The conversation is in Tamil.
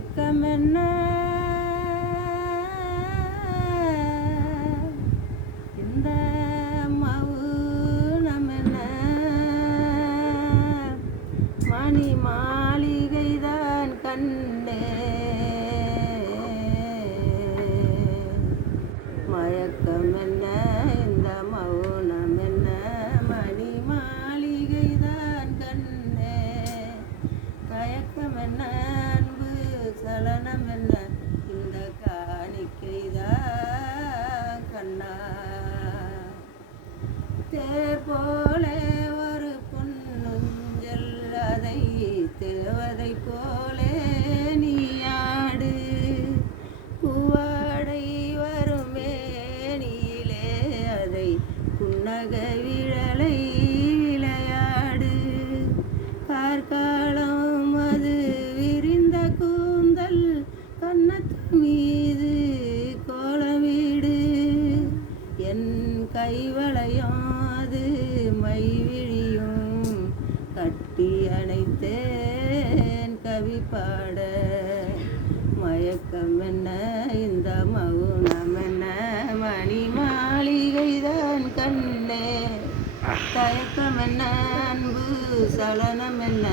மயக்கமென்ன இந்த மௌனமென்ன மணி மாளிகைதான் கண்ணே மயக்கமென்ன இந்த மௌனமென்ன மணி மாளிகைதான் கண்ணே தயக்கமென்ன அன்பு சலனமென்ன இந்த காணிக்கைதான் கண்ணா தேர் போலே ஒரு பொன்னுஞ்சல் அதை தேவதை போலே நீயாடு பூவாடை வரும் மேனியிலே அதை புன்னகை விழலை விளையாடு கார்காலம் அது விரிந்த கூந்தல் கன்னத்து மீது கோலமிடு என் கைவளையம் அது மைவிழியும் கட்டி அணைத்தேன் கவி பாட மயக்கமென்ன இந்த மௌனமென்ன மணி மாளிகைதான் கண்ணே தயக்கமென்ன அன்பு சலனமென்ன